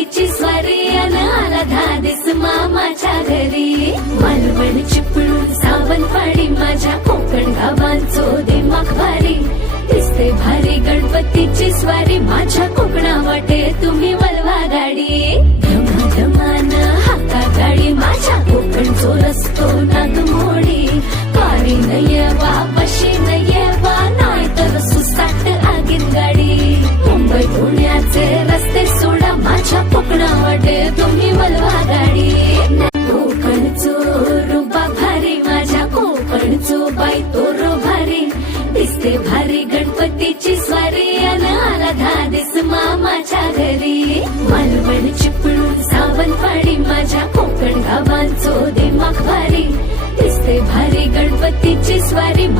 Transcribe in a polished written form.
गणपतीची स्वारी अन आला धादिस मामाच्या घरी. मालवण चिपळूण सावंतवाडी माझ्या कोकण गावांचो दिमाग भारी. दिसते भारी गणपतीची स्वारी माझ्या कोकणा वाटे तुम्ही वळवा गाडी. धमाधमान हाका गाडी माझ्या कोकणचो रस्तो नागमोडी. कारी नय बाबा